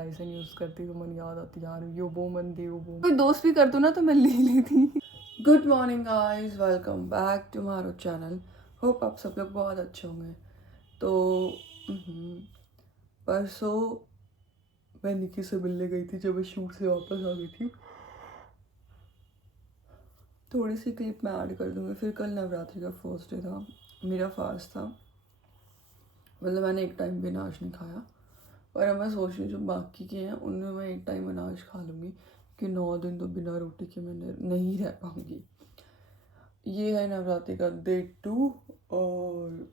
Dyson use करती तो मन याद आती यार, यो वो मन दे वो कोई दोस्त भी कर दो ना तो मैं ले लेती। Good morning guys, welcome back to मारो चैनल। होप आप सब लोग बहुत अच्छे होंगे। तो परसों मैं निकी से मिलने गई थी जब मैं शूट से वापस आ गई थी। थोड़ी सी क्लिप मैं ऐड कर दूँगी। फिर कल नवरात्रि का फर्स्ट डे था, मेरा फास्ट था, मतलब मैंने एक टाइम भी अनाज नहीं खाया। और अब मैं सोच रही हूँ जो बाकी के हैं उनमें मैं एक टाइम अनाज खा लूँगी कि 9 दिन तो बिना रोटी के मैं नहीं रह पाऊँगी। ये है नवरात्रि का डे 2। और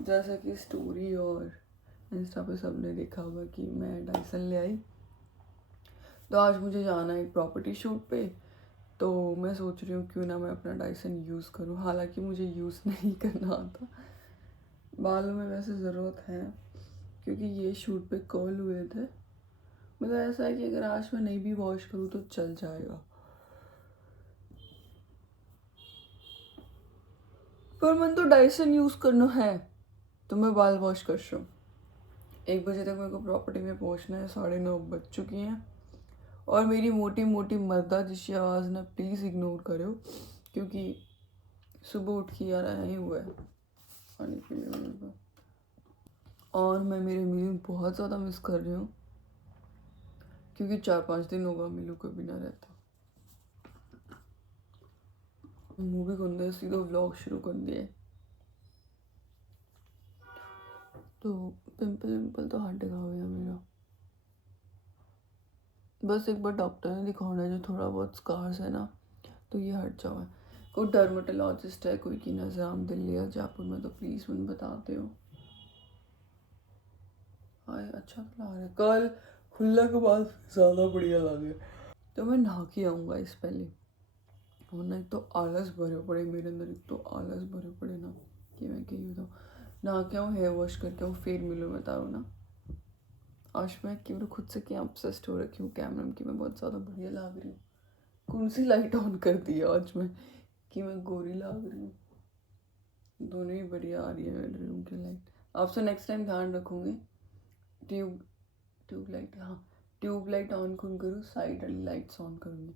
जैसा कि स्टोरी और इंस्टा पे सबने देखा होगा कि मैं डाइसन ले आई, तो आज मुझे जाना है एक प्रॉपर्टी शूट पे। तो मैं सोच रही हूँ क्यों ना मैं अपना डाइसन यूज़ करूँ, हालांकि मुझे यूज़ नहीं करना आता। बालों में वैसे ज़रूरत है क्योंकि ये शूट पे कर्ल हुए थे। मतलब ऐसा है कि अगर आज मैं नहीं भी वॉश करूँ तो चल जाएगा, पर मन तो डाइसन यूज़ करना है, तो मैं बाल वॉश कर रही हूँ। 1 बजे तक मेरे को प्रॉपर्टी में पहुँचना है, 9:30 बज चुकी हैं। और मेरी मोटी मोटी मर्दा जिसकी आवाज़ ना प्लीज़ इग्नोर करो, क्योंकि सुबह उठ के यार आया ही हुआ है पानी पीने मेरे को। और मैं मेरे मीनू बहुत ज़्यादा मिस कर रही हूँ क्योंकि 4-5 दिन होगा मीनू को भी ना रहता। मूवी खुंदे सीधा व्लॉग शुरू कर दिए। तो पिंपल तो हटेगा भैया मेरा, बस एक बार डॉक्टर ने दिखाना है, जो थोड़ा बहुत स्कार्स है ना तो ये हट जाओ। कोई डर्मेटोलॉजिस्ट है कोई की निज़ाम दिल्ली या जयपुर में तो प्लीज़ मुझे बताते हो। हाय अच्छा तो लग रहा है, कल खुलने के बाद ज़्यादा बढ़िया लगे। तो मैं नहा के आऊँगा इस पहले, वरना एक तो आलस भरे पड़े मेरे अंदर, एक तो आलस भरे पड़े ना कि मैं कहीं बताऊँ। नहा के आऊँ, हेयर वॉश करके आऊँ, फिर मिलूँ। बताओ ना आज मैं क्यों खुद से क्या ऑब्सेस्ड हो रखी हूँ कैमरा की मैं बहुत ज़्यादा बढ़िया लग रही हूँ। कौन सी लाइट ऑन कर दी है आज मैं कि मैं गोरी लग रही हूँ। दोनों ही बढ़िया आ रही है मेरे रूम की लाइट। आपसे नेक्स्ट टाइम ध्यान रखूँगी। ट्यूबलाइट, हाँ ट्यूबलाइट ऑन करूँ, साइड वाली लाइट्स ऑन करूँगी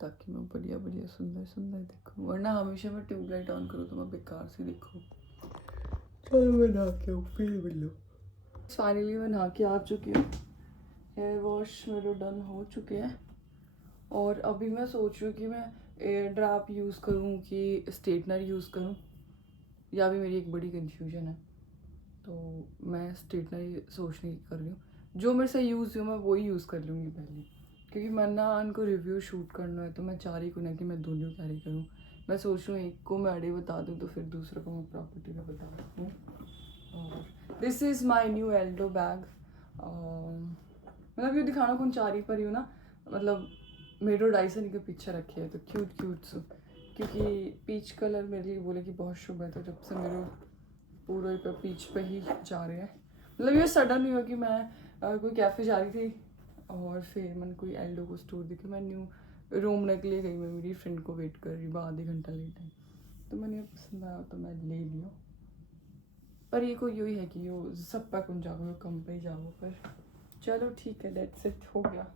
ताकि मैं बढ़िया बढ़िया सुंदर सुंदर दिखूँ, वरना हमेशा मैं ट्यूबलाइट ऑन करूँ तो मैं बेकार से दिखूँ। चलो मैं नहा के आऊँ, फिर मिलो। फाइनली मैं नहा के आ चुकी हूँ, हेयर वॉश मेरे डन हो चुके हैं। और अभी मैं सोच रही हूँ कि मैं एयर ड्रॉप यूज़ करूँ कि स्ट्रेटनर यूज़ करूँ, या भी मेरी एक बड़ी कन्फ्यूजन है। तो मैं स्ट्रेटनर ही सोचने की कर रही हूँ, जो मेरे से यूज़ हो मैं वही यूज़ कर लूँगी पहले, क्योंकि मैं ना उनको रिव्यू शूट करना है तो मैं चाह रही हूँ ना कि मैं दोनों कैरी करूँ। मैं सोच रही हूँ एक को मैं आड़े बता दूँ तो फिर दूसरे को मैं प्रॉपर्टी में बता सकती हूँ। और this is my new Aldo bag. मतलब ये दिखाना कौन चाह रही पर यू ना, मतलब मेरे डाइसन के पीछे रखे है तो क्यूट क्यूट सो, क्योंकि पीच कलर मेरे लिए बोले कि बहुत शुभ है, तो जब से मेरे पूरे पे पीच पे ही जा रहे हैं। मतलब ये सडन नहीं हुआ कि मैं कोई कैफ़े जा रही थी और फिर मैंने कोई एल्डो को स्टोर देखा, मैं न्यू रूम के लिए गई, मैं मेरी फ्रेंड को वेट कर रही, आधे घंटा लेट है, तो मैंने ये पसंद आया तो मैं ले लिया। पर ये कोई यही है कि वो सब पे कौन जाओगे, कम पे ही जाओ, पर चलो ठीक है, डेट्स इट, हो गया।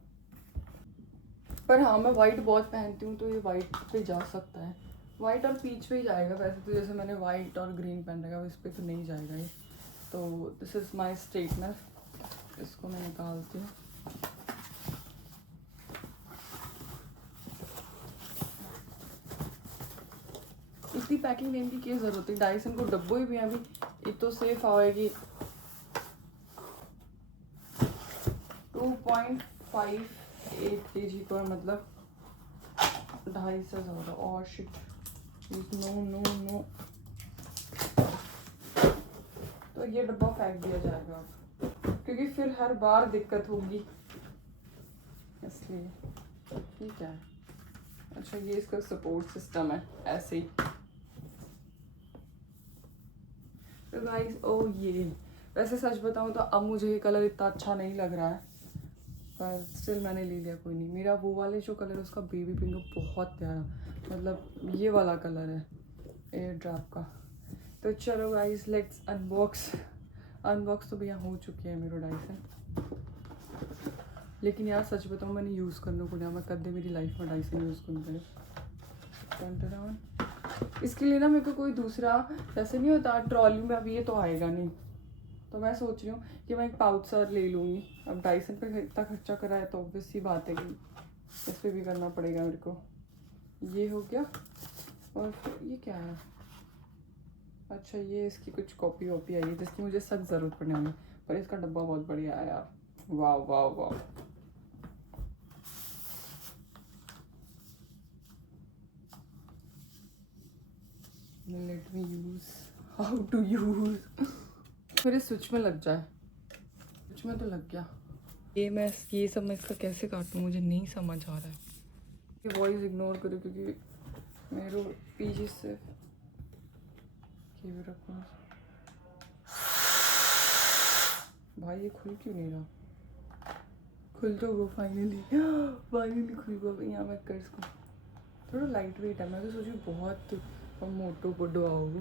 पर हाँ मैं वाइट बहुत पहनती हूँ तो ये वाइट पे जा सकता है, वाइट और पीच पे ही जाएगा वैसे तो। जैसे मैंने वाइट और ग्रीन पहन रखा है इस पर तो नहीं जाएगा ये। तो दिस इज़ माई स्ट्रेटनर, इसको मैं निकालती हूँ। इतनी पैकिंग देने की क्या ज़रूरत है, डाइसन को डब्बो ही भी अभी इतो सेफ आएगी। 2.58 kg का, मतलब 2.5 से ज़्यादा। और शिट, नो नो नो, तो ये डब्बा फेंक दिया जाएगा अब, क्योंकि फिर हर बार दिक्कत होगी इसलिए। ठीक है, अच्छा ये इसका सपोर्ट सिस्टम है ऐसे ही। तो गाइस ओ ये वैसे सच बताऊँ तो अब मुझे ये कलर इतना अच्छा नहीं लग रहा है, पर स्टिल मैंने ले लिया, कोई नहीं। मेरा वो वाले जो कलर है उसका बेबी पिंक बहुत प्यारा, मतलब ये वाला कलर है एयर ड्रॉप का। तो चलो गाइस लेट्स अनबॉक्स तो भैया हो चुकी है मेरे डाइसन। लेकिन यार सच बताऊँ मैंने यूज़ करने को नहीं, मैं कदे मेरी लाइफ में डाइसन यूज़ करने करे। इसके लिए ना मेरे को कोई दूसरा जैसे नहीं होता ट्रॉली में, अब ये तो आएगा नहीं, तो मैं सोच रही हूँ कि मैं एक पाउचर ले लूँगी। अब डाइसन पे इतना खर्चा करा है तो ऑब्वियस सी बात है कि इस पर भी करना पड़ेगा मेरे को। ये हो गया, और फिर ये क्या है, अच्छा ये इसकी कुछ कॉपी वॉपी आई है जिसकी मुझे सख्त ज़रूरत पड़ने वाली, पर इसका डब्बा बहुत बढ़िया है यार, वाह वाह वाह। Let me use, how to use, मेरे स्विच में लग जाए, स्विच में तो लग गया। ये सब मैं इसका कैसे काटूँ, मुझे नहीं समझ आ रहा है। ये वॉइस इग्नोर करो क्योंकि मेरे पीछे से भी रखूँ। भाई ये खुल क्यों नहीं रहा, खुल तो वो फाइनली फाइनली खुल गया। यहाँ मैं कर इसको, थोड़ा लाइट वेट है, मैं तो सोची बहुत मोटो बडो आओगे,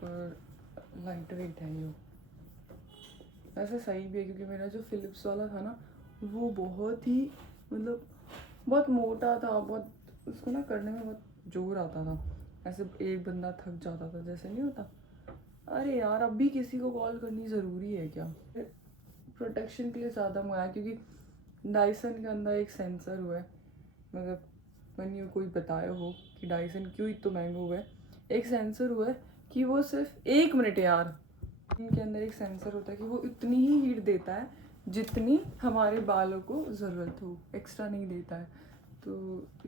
पर लाइट वेट है ये। वैसे सही भी है क्योंकि मेरा जो फिलिप्स वाला था ना वो बहुत ही मतलब बहुत मोटा था, बहुत उसको ना करने में बहुत जोर आता था, ऐसे एक बंदा थक जाता था जैसे नहीं होता। अरे यार अब भी किसी को कॉल करनी ज़रूरी है क्या, प्रोटेक्शन के लिए ज़्यादा मंगाया क्योंकि डाइसन के अंदर एक सेंसर हुआ है, मतलब मैंने कोई बताया हो कि डाइसन क्यों इतना महंगा हुआ है, एक सेंसर हुआ है कि वो सिर्फ 1 मिनट यार, इनके अंदर एक सेंसर होता है कि वो इतनी ही हीट देता है जितनी हमारे बालों को ज़रूरत हो, एक्स्ट्रा नहीं देता है। तो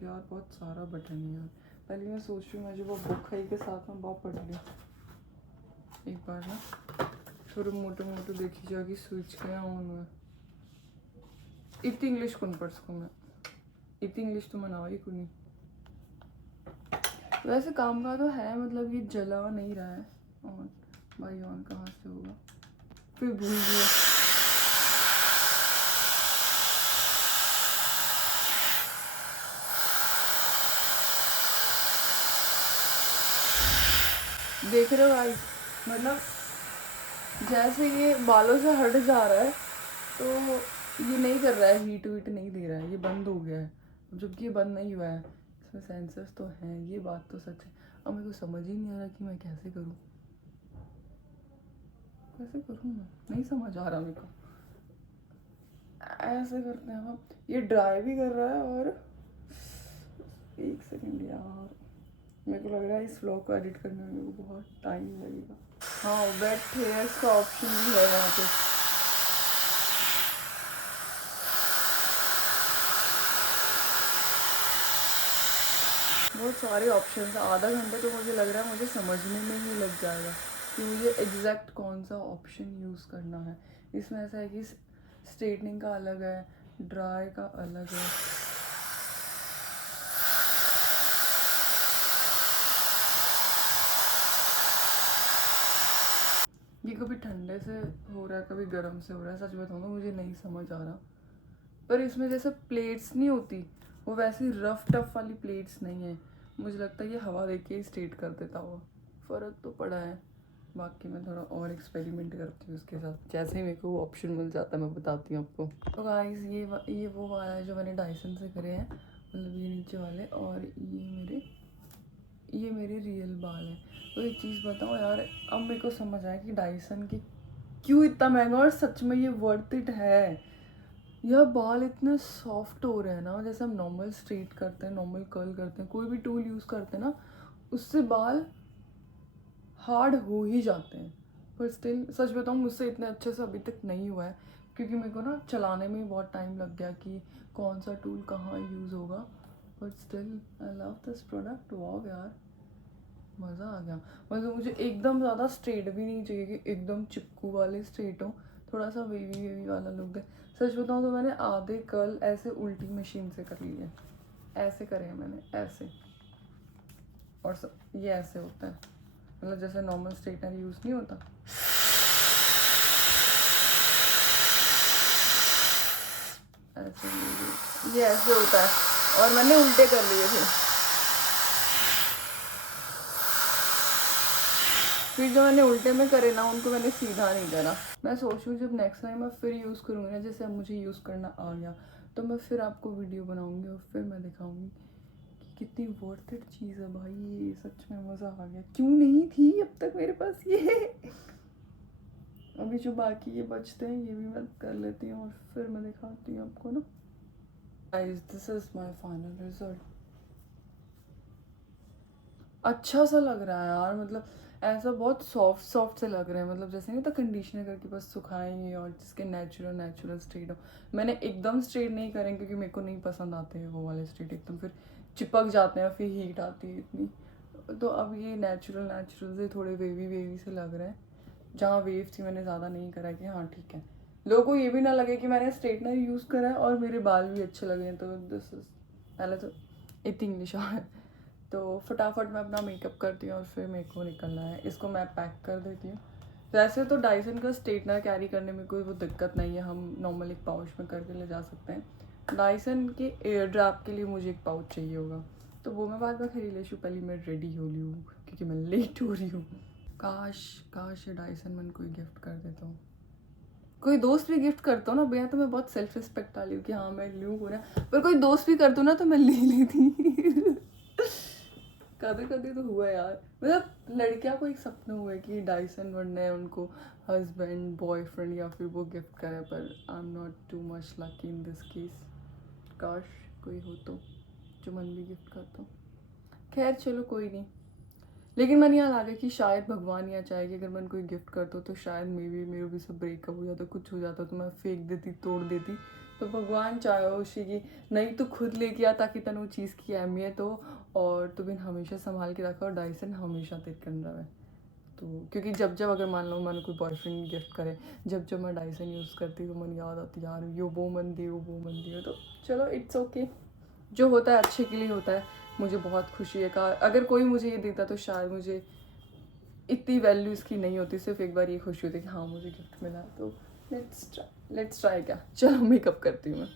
यार बहुत सारा बटन है यार, पहले मैं सोच रही हूँ मुझे वो बुक है के साथ में बहुत पढ़ लिया एक बार ना, थोड़े मोटे मोटे देखी जाएगी स्विच गया हूँ। इतनी इंग्लिश कौन पढ़ सकूँ मैं, इतनी इंग्लिश तो मना ही नहीं। वैसे काम का तो है, मतलब ये जला नहीं रहा है, और भाई ऑन कहाँ से होगा, फिर भूल गया। देख रहे हो भाई, मतलब जैसे ये बालों से हट जा रहा है तो ये नहीं कर रहा है, हीट वीट नहीं दे रहा है, ये बंद हो गया है, जबकि ये बंद नहीं हुआ है। इसमें सेंसर्स तो हैं, ये बात तो सच है। अब मेरे को समझ ही नहीं आ रहा कि मैं कैसे करूँ, कैसे करूँ मैं, नहीं समझ आ रहा मेरे को। ऐसे करते हैं हम, ये ड्राई भी कर रहा है, और 1 सेकेंड यार, मेरे को लग रहा है इस व्लॉग को एडिट करने में मेरे को बहुत टाइम लगेगा। हाँ वेट हेयर्स का ऑप्शन भी है यहाँ पे, बहुत सारे ऑप्शन हैं। आधा घंटा तो मुझे लग रहा है मुझे समझने में ही लग जाएगा कि मुझे एग्जैक्ट कौन सा ऑप्शन यूज़ करना है। इसमें ऐसा है कि स्ट्रेटनिंग का अलग है, ड्राई का अलग है। ये कभी ठंडे से हो रहा है कभी गर्म से हो रहा है, सच बताऊँ मुझे नहीं समझ आ रहा। पर इसमें जैसे प्लेट्स नहीं होती वो वैसी रफ टफ वाली प्लेट्स नहीं है, मुझे लगता है ये हवा दे के ही स्ट्रेट कर देता हुआ, फ़र्क तो पड़ा है। बाकी मैं थोड़ा और एक्सपेरिमेंट करती हूँ उसके साथ, जैसे ही मेरे को वो ऑप्शन मिल जाता है मैं बताती हूँ आपको। तो गाइस ये वो वाला है जो मैंने डाइसन से करे हैं, मतलब ये नीचे वाले, और ये मेरे रियल बाल हैं। तो एक चीज़ बताओ यार, अब मेरे को समझ आया कि डाइसन की क्यों इतना महंगा, और सच में ये वर्थ इट है। यह बाल इतने सॉफ्ट हो रहे हैं ना, जैसे हम नॉर्मल स्ट्रेट करते हैं, नॉर्मल कर्ल करते हैं, कोई भी टूल यूज़ करते हैं ना, उससे बाल हार्ड हो ही जाते हैं। पर स्टिल सच बताऊँ मुझसे इतने अच्छे से अभी तक नहीं हुआ है, क्योंकि मेरे को ना चलाने में बहुत टाइम लग गया कि कौन सा टूल कहाँ यूज़ होगा। But still I love this product, wow यार मज़ा आ गया। मतलब मुझे एकदम ज़्यादा स्ट्रेट भी नहीं चाहिए कि एकदम चिपकू वाले स्ट्रेट हो, थोड़ा सा वेवी वेवी वाला लुक है। सच बताऊँ तो मैंने आधे कर्ल ऐसे उल्टी मशीन से कर लिए, ऐसे करे हैं मैंने ऐसे, और सब ये ऐसे होता है, मतलब जैसे नॉर्मल स्ट्रेटनर यूज़ नहीं होता, ऐसे ये ऐसे होता है, और मैंने उल्टे कर लिए थे। फिर जो मैंने उल्टे में करे ना उनको मैंने सीधा नहीं करा। मैं सोच रही हूँ जब नेक्स्ट टाइम मैं फिर यूज़ करूँगी ना, जैसे अब मुझे यूज़ करना आ गया, तो मैं फिर आपको वीडियो बनाऊंगी और फिर मैं दिखाऊंगी कि कितनी वर्थ इट चीज़ है भाई। ये सच में मज़ा आ गया, क्यों नहीं थी अब तक मेरे पास ये। अभी जो बाकी ये बचते हैं ये भी मैं कर लेती हूँ और फिर मैं दिखाती हूँ आपको ना। Guys this is my final result. अच्छा सा लग रहा है यार, मतलब ऐसा बहुत सॉफ्ट सॉफ्ट से लग रहे हैं, मतलब जैसे नहीं होता कंडीशनर करके बस सुखाएंगे और जिसके नेचुरल स्ट्रेट हो। मैंने एकदम स्ट्रेट नहीं करें क्योंकि मेरे को नहीं पसंद आते हैं वो वाले स्ट्रेट, एकदम फिर चिपक जाते हैं, फिर हीट आती है इतनी। तो अब ये नेचुरल से थोड़े वेवी वेवी से लग रहे हैं। जहाँ वेव थी मैंने ज़्यादा नहीं करा कि हाँ ठीक है, लोगों को ये भी ना लगे कि मैंने स्ट्रेटनर यूज़ करा है और मेरे बाल भी अच्छे लगे हैं। तो दिस इज पहले तो इतनी इंग्लिश है। तो फटाफट मैं अपना मेकअप करती हूँ और फिर मेरे को निकलना है। इसको मैं पैक कर देती हूँ। वैसे तो डाइसन का स्ट्रेटनर कैरी करने में कोई वो दिक्कत नहीं है, हम नॉर्मल एक पाउच में करके ले जा सकते हैं। डाइसन के एयर ड्रैप के लिए मुझे एक पाउच चाहिए होगा, तो वो मैं बाद में खरीद ले। पहले मैं रेडी हो रही हूँ क्योंकि मैं लेट हो रही हूँ। काश ये डाइसन मन कोई गिफ्ट कर देता हूँ, कोई दोस्त भी गिफ्ट करता हूँ ना भैया, तो मैं बहुत सेल्फ रिस्पेक्ट वाली हूँ कि हाँ मैं लूँ हो ना, पर कोई दोस्त भी कर दो ना तो मैं ले लेती। कभी कभी तो हुआ यार, मतलब लड़कियां को एक सपना हुआ है कि डाइसन बनना है उनको, हस्बैंड बॉयफ्रेंड या फिर वो गिफ्ट करे, पर I am not too much lucky in this case. काश कोई हो तो जो मन भी गिफ्ट करता हूँ। खैर चलो कोई नहीं, लेकिन मन यहाँ लगा कि शायद भगवान यहाँ चाहे कि अगर मैं कोई गिफ्ट करता तो शायद मेरे भी सब ब्रेकअप हो जाता, कुछ हो जाता तो मैं फेंक देती, तोड़ देती। तो भगवान चाहे उसी की नहीं तो खुद लेके आ ताकि तन वो चीज़ की अहमियत हो और तो बिन हमेशा संभाल के रखा और डाइसन हमेशा तेरे के अंदर रहे। तो क्योंकि जब अगर मान लो मैंने कोई बॉयफ्रेंड गिफ्ट करे, जब मैं डाइसन यूज़ करती तो मन याद आती यार यो वो मन दियो। तो चलो इट्स ओके, जो होता है अच्छे के लिए होता है। मुझे बहुत खुशी है, कहा अगर कोई मुझे ये देता तो शायद मुझे इतनी वैल्यू इसकी नहीं होती, सिर्फ एक बार ये खुशी होती कि हाँ मुझे गिफ्ट मिला। तो लेट्स ट्राई क्या, चलो मेकअप करती हूँ मैं।